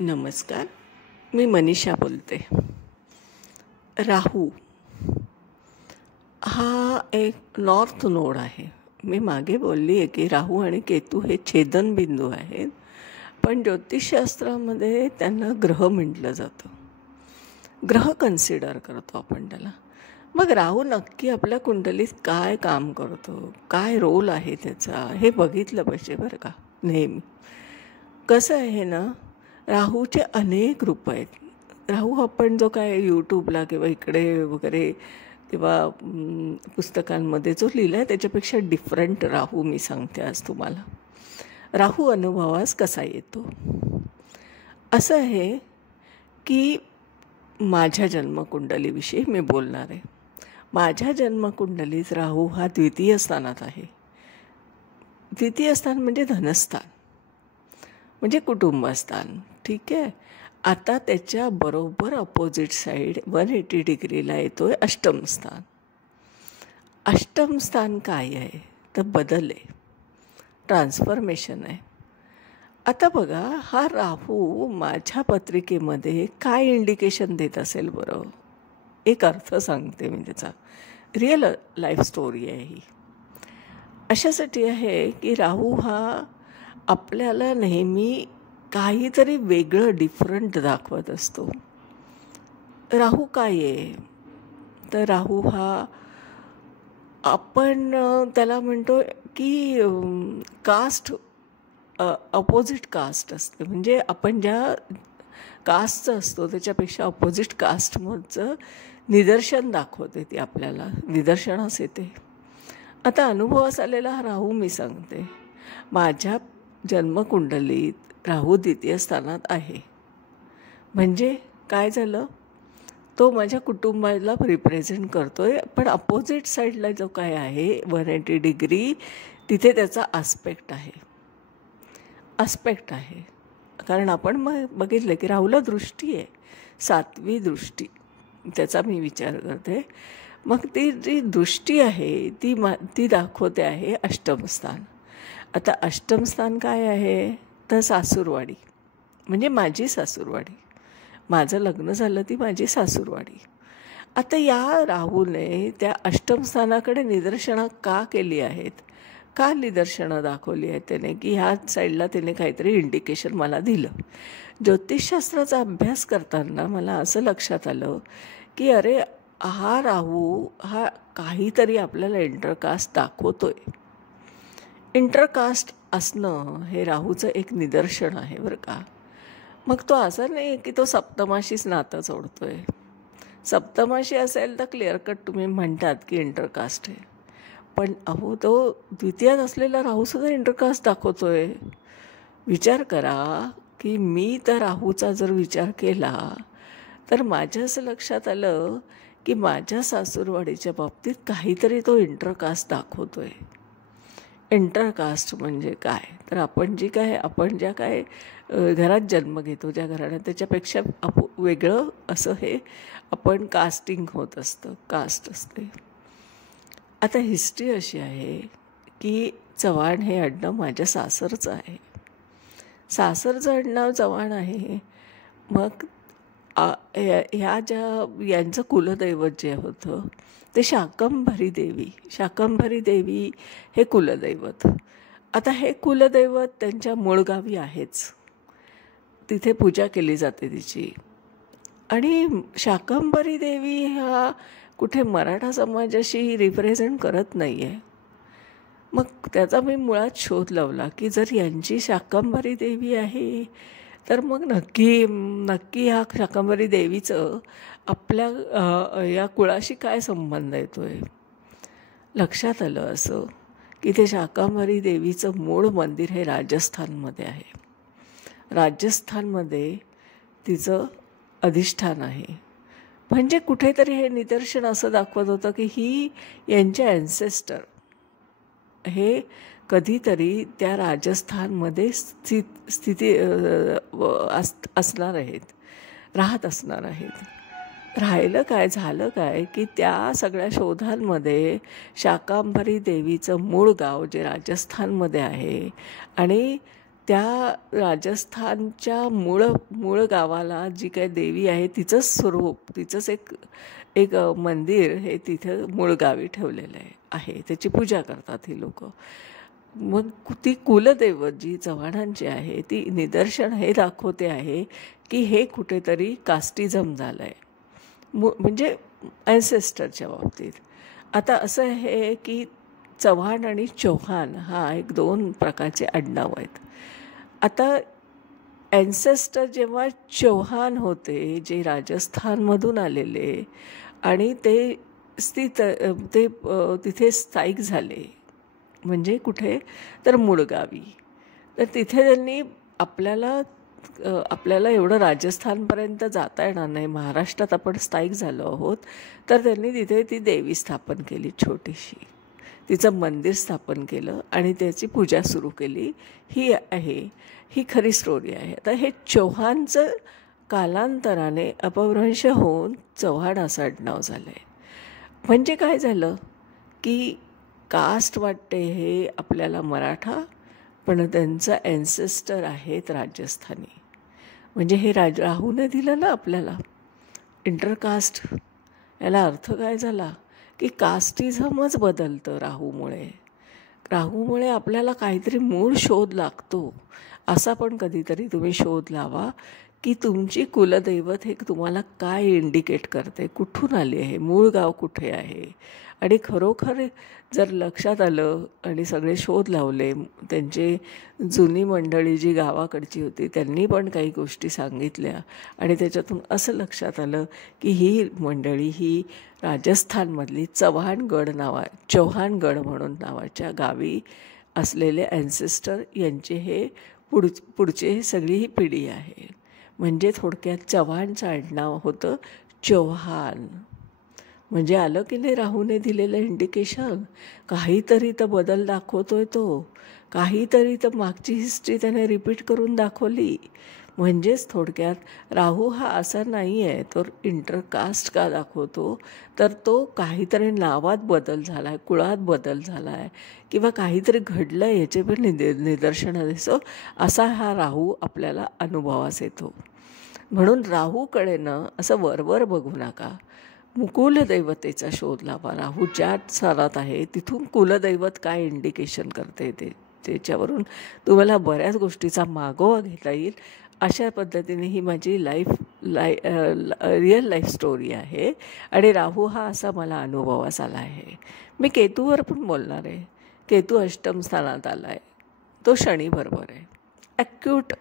नमस्कार. मी मनीषा बोलते. राहू हा एक नॉर्थ नोड आहे. मी मागे बोलली आहे की राहू आणि केतू हे छेदनबिंदू आहेत, पण ज्योतिषशास्त्रामध्ये त्यांना ग्रह म्हटलं जातं. ग्रह कन्सिडर करतो आपण त्याला. मग राहू नक्की आपल्या कुंडलीत काय काम करतो, काय रोल आहे त्याचा, हे बघितलं पाहिजे बरं का नेहमी. कसं आहे ना, राहूचे अनेक रूप आहेत. राहू आपण जो काय यूट्यूबला किंवा इकडे वगैरे किंवा पुस्तकांमध्ये जो लिहिला आहे त्याच्यापेक्षा डिफरंट राहू मी सांगते आज तुम्हाला. राहू अनुभवास कसा येतो. असं आहे की माझ्या जन्मकुंडलीविषयी मी बोलणार आहे. माझ्या जन्मकुंडलीत राहू हा द्वितीय स्थानात आहे. द्वितीय स्थान म्हणजे धनस्थान, म्हणजे कुटुंबस्थान. ठीक आहे. आता त्याच्या बरोबर अपोजिट साईड 180 डिग्रीला येतो आहे अष्टम स्थान. अष्टम स्थान काय आहे तर बदल आहे, ट्रान्सफॉर्मेशन आहे. आता बघा, हा राहू माझ्या पत्रिकेमध्ये काय इंडिकेशन देत असेल बरं. एक अर्थ सांगते मी त्याचा. रिअल लाईफ स्टोरी आहे ही. अशासाठी आहे की राहू हा आपल्याला नेहमी काहीतरी वेगळं डिफरंट दाखवत असतो. राहू काय आहे तर राहू हा आपण त्याला म्हणतो की कास्ट, अपोजिट कास्ट असते. म्हणजे आपण ज्या कास्टचं असतो त्याच्यापेक्षा अपोजिट कास्टमधचं निदर्शन दाखवते ती आपल्याला, निदर्शनास येते. आता अनुभवास आलेला हा राहू मी सांगते. माझ्या जन्मकुंडलीत राहू द्वितीय स्थानात आहे. म्हणजे काय झालं, तो माझ्या कुटुंबाला रिप्रेझेंट करतोय, पण अपोजिट साईडला जो काय आहे 180 डिग्री तिथे त्याचा आस्पेक्ट आहे. कारण आपण मग बघितलं की राहूला दृष्टी आहे, 7वी दृष्टी, त्याचा मी विचार करते. मग ती जी दृष्टी आहे ती दाखवते आहे अष्टमस्थान. आता अष्टमस्थान काय आहे तर सासूरवाडी, म्हणजे माझी सासूरवाडी. माझं लग्न झालं ती माझी सासूरवाडी. आता या राहूने त्या अष्टमस्थानाकडे निदर्शनं का केली आहेत, का निदर्शनं दाखवली आहेत त्याने, की ह्या साईडला त्याने काहीतरी इंडिकेशन मला दिलं. ज्योतिषशास्त्राचा अभ्यास करताना मला असं लक्षात आलं की अरे, हा राहू हा काहीतरी आपल्याला इंटरकास्ट दाखवतोय. इंटरकास्ट असणं हे राहूचं एक निदर्शन आहे बरं का. मग तो असा नाही की तो सप्तमाशीच नातं जोडतोय. सप्तमाशी असेल तर क्लिअर कट तुम्ही म्हणतात की इंटरकास्ट आहे. पण अहो, तो द्वितीयात असलेला राहूसुद्धा इंटरकास्ट दाखवतोय. विचार करा की मी तर राहूचा जर विचार केला तर माझ्या असं लक्षात आलं की माझ्या सासूरवाडीच्या बाबतीत काहीतरी तो इंटरकास्ट दाखवतोय. इंटरकास्ट म्हणजे काय तर आपण ज्या काय घरात जन्म घेतो, ज्या घराण्यात, त्याच्यापेक्षा वेगळं असं हे आपण कास्टिंग होत असतं, कास्ट असते. आता हिस्ट्री अशी आहे की चव्हाण हे आडनाव माझ्या सासरचं आहे. सासरचं आडनाव चव्हाण आहे. मग यांचं कुलदैवत जे होतं ते शाकंभरी देवी हे कुलदैवत. आता हे कुलदैवत त्यांच्या मूळगावी आहेच, तिथे पूजा केली जाते तिची. आणि शाकंभरी देवी हा कुठे मराठा समाजाशी रिप्रेझेंट करत नाही आहे. मग त्याचा मी मुळात शोध लावला की जर यांची शाकंभरी देवी आहे तर मग नक्की ह्या शाकंभरी देवीचं आपल्या या कुळाशी काय संबंध येतोय. लक्षात आलं असं की ते शाकंभरी देवीचं मूळ मंदिर हे राजस्थानमध्ये आहे. राजस्थानमध्ये तिचं अधिष्ठान आहे. म्हणजे कुठेतरी हे निदर्शन असं दाखवत होतं की ही यांचे ॲन्सेस्टर हे कधीतरी त्या राजस्थानमध्ये राहत असणार आहेत. झालं काय की त्या सगळ्या शोधांमध्ये शाकंभरी देवीचं मूळ गाव जे राजस्थानमध्ये आहे आणि त्या राजस्थानच्या मूळ गावाला जी काही देवी आहे तिचंच स्वरूप, तिचंच एक एक मंदिर हे तिथं मूळ गावी ठेवलेलं आहे. त्याची पूजा करतात ही लोक. मग ती कुलदैवत जी चव्हाणांची आहे ती निदर्शन हे दाखवते आहे की हे कुठेतरी कास्टिझम झालं आहे, म्हणजे ॲन्सेस्टरच्या बाबतीत. आता असं आहे की चव्हाण आणि चौहान हा एक दोन प्रकारचे आडनाव आहेत. आता ॲन्सेस्टर जेव्हा चौहान होते, जे राजस्थानमधून आलेले आणि ते तिथे स्थायिक झाले, म्हणजे कुठे तर मुळगावी. तर तिथे त्यांनी आपल्याला एवढं राजस्थानपर्यंत जाता येणार नाही, महाराष्ट्रात आपण स्थायिक झालो आहोत, तर त्यांनी तिथे ती देवी स्थापन केली छोटीशी, तिचं मंदिर स्थापन केलं आणि त्याची पूजा सुरू केली. ही खरी स्टोरी आहे. आता हे चौहानचं कालांतराने अपभ्रंश होऊन चव्हाण असं आडनाव झालं आहे. म्हणजे काय झालं की कास्ट वाटते हे आपल्याला मराठा, पण त्यांचं ॲन्सेस्टर आहेत राजस्थानी. म्हणजे हे राहूने दिलं ना आपल्याला इंटरकास्ट. याला अर्थ काय झाला की कास्टिझमच बदलतं राहूमुळे आपल्याला काहीतरी मूळ शोध लागतो. असा पण कधीतरी तुम्ही शोध लावा की तुमची कुलदैवत हे तुम्हाला काय इंडिकेट करते, कुठून आली आहे, मूळ गाव कुठे आहे. आणि खरोखर जर लक्षात आलं आणि सगळे शोध लावले, त्यांची जुनी मंडळी जी गावाकडची होती त्यांनी पण काही गोष्टी सांगितल्या आणि त्याच्यातून असं लक्षात आलं की ही मंडळी ही राजस्थानमधली चौहानगड म्हणून नावाच्या गावी असलेले ॲन्सेस्टर यांचे हे पुढचे सगळी ही पिढी आहे. म्हणजे थोडक्यात चव्हाणचं आडनाव होतं चौहान. म्हणजे आलं की नाही राहूने दिलेलं इंडिकेशन. काहीतरी तर बदल दाखवतोय तो, काहीतरी तर मागची हिस्ट्री त्याने रिपीट करून दाखवली. म्हणजेच थोडक्यात राहू हा असा नाही आहे, तो इंटरकास्ट का दाखवतो, तर तो काहीतरी नावात बदल झाला आहे, कुळात बदल झाला आहे किंवा काहीतरी घडलं आहे याचे पण निदर्शनं दिसो, असा हा राहू आपल्याला अनुभवास येतो. म्हणून राहूकडे असं वरवर बघू नका, कुलदैवतेचा शोध लावा. राहू ज्या स्थानात आहे तिथून कुलदैवत काय इंडिकेशन करते त्याच्यावरून तुम्हाला बऱ्याच गोष्टीचा मागोवा घेता येईल. अशा पद्धतीने ही माझी रिअल लाईफ स्टोरी आहे आणि राहू हा असा मला अनुभवास आला आहे. मी केतूवर पण बोलणार आहे. केतू अष्टम स्थानात आला आहे, तो शनीबरोबर आहे. ॲक्यूट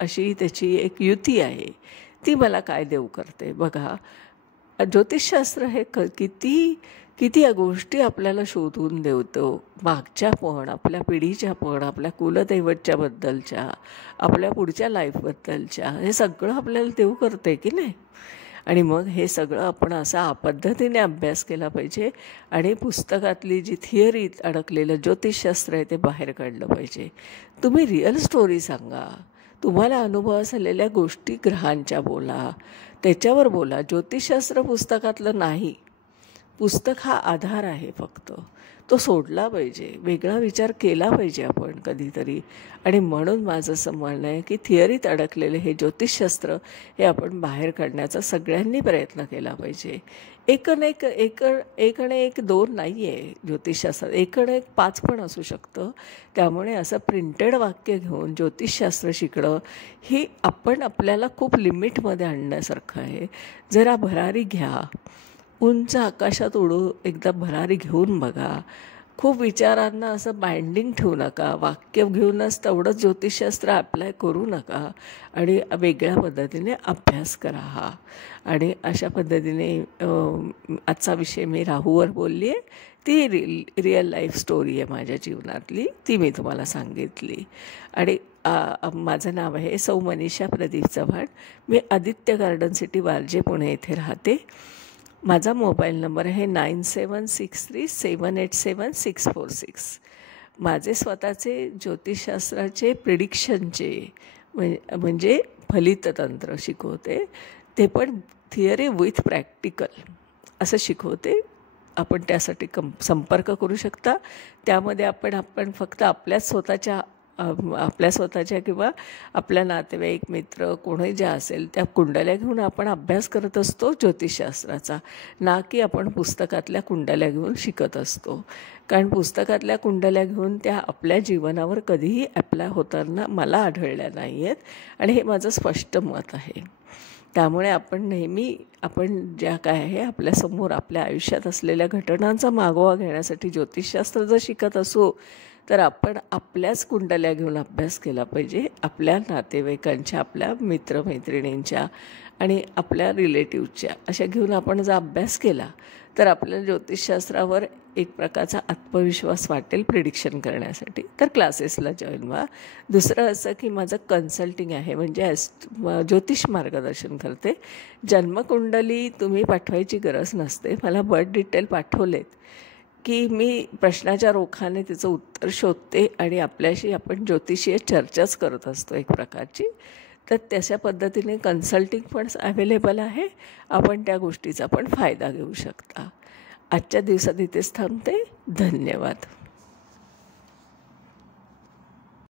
अशी त्याची एक युती आहे. ती मला काय देऊ करते बघा. ज्योतिषशास्त्र हे किती या गोष्टी आपल्याला शोधून देतो, मागच्या पण, आपल्या पिढीच्या पण, आपल्या कुलदैवतच्या बद्दलच्या, आपल्या पुढच्या लाईफबद्दलच्या, हे सगळं आपल्याला देऊ करते की नाही. आणि मग हे सगळं आपण असा पद्धतीने अभ्यास केला पाहिजे आणि पुस्तकातली जी थिअरीत अडकलेलं ज्योतिषशास्त्र आहे ते बाहेर काढलं पाहिजे. तुम्ही रिअल स्टोरी सांगा, तुम्हाला अनुभवास आलेल्या गोष्टी ग्रहांच्या बोला, त्याच्यावर बोला. ज्योतिषशास्त्र पुस्तकातलं नाही. पुस्तक हा आधार आहे फक्त, तो सोडला पाहिजे, वेगळा विचार केला पाहिजे आपण कधीतरी. आणि म्हणून माझं असं म्हणणं आहे की थिअरीत अडकलेले हे ज्योतिषशास्त्र हे आपण बाहेर काढण्याचा सगळ्यांनी प्रयत्न केला पाहिजे. एक आणि एक दोन नाही आहे ज्योतिषशास्त्र, एक 5 पण असू शकतं. त्यामुळे असं प्रिंटेड वाक्य घेऊन ज्योतिषशास्त्र शिकणं ही आपल्याला खूप लिमिटमध्ये आणण्यासारखं आहे. जरा भरारी घ्या, उंच आकाशात उडू एकदा भरारी घेऊन बघा. खूप विचारांना असं बाइंडिंग ठेवू नका, वाक्य घेऊनच तेवढंच ज्योतिषशास्त्र अप्लाय करू नका आणि वेगळ्या पद्धतीने अभ्यास करा हा. आणि अशा पद्धतीने आजचा विषय मी राहूवर बोलली आहे. ती रिअल लाईफ स्टोरी आहे माझ्या जीवनातली, ती मी तुम्हाला सांगितली. आणि माझं नाव आहे सौ मनीषा प्रदीप चव्हाण. मी आदित्य गार्डन सिटी वारजे पुणे येथे राहते. माझा मोबाईल नंबर आहे 9763787646. माझे स्वतःचे ज्योतिषशास्त्राचे प्रिडिक्शनचे म्हणजे फलिततंत्र शिकवते, ते पण थिअरी विथ प्रॅक्टिकल असं शिकवते. आपण त्यासाठी संपर्क करू शकता. त्यामध्ये आपण फक्त आपल्याच स्वतःच्या आपल्या स्वतःच्या किंवा आपल्या नातेवाईक मित्र कोणी ज्या असेल त्या कुंडल्या घेऊन आपण अभ्यास करत असतो ज्योतिषशास्त्राचा, ना की आपण पुस्तकातल्या कुंडल्या घेऊन शिकत असतो. कारण पुस्तकातल्या कुंडल्या घेऊन त्या आपल्या जीवनावर कधीही ॲप्लाय होताना मला आढळल्या नाही आहेत आणि हे माझं स्पष्ट मत आहे. त्यामुळे आपण नेहमी ज्या काय आहे आपल्यासमोर आपल्या आयुष्यात असलेल्या घटनांचा मागोवा घेण्यासाठी ज्योतिषशास्त्र जर शिकत असू तर आपण आपल्याच कुंडल्या घेऊन अभ्यास केला पाहिजे. आपल्या नातेवाईकांच्या, आपल्या मित्रमैत्रिणींच्या आणि आपल्या रिलेटिव्हच्या अशा घेऊन आपण जर अभ्यास केला तर आपल्याला ज्योतिषशास्त्रावर एक प्रकारचा आत्मविश्वास वाटेल प्रिडिक्शन करण्यासाठी. तर क्लासेसला जॉईन व्हा. दुसरं असं की माझं कन्सल्टिंग आहे, म्हणजे ज्योतिष मार्गदर्शन करते. जन्मकुंडली तुम्ही पाठवायची गरज नसते. मला बर्थ डिटेल पाठवलेत की मी प्रश्नाच्या रोखाने तिचं उत्तर शोधते आणि आपल्याशी आपण ज्योतिषीय चर्चाच करत असतो एक प्रकारची. तर तशा पद्धतीने कन्सल्टिंग पण अवेलेबल आहे. आपण त्या गोष्टीचा पण फायदा घेऊ शकता. आजच्या दिवसात इथेच थांबते. धन्यवाद.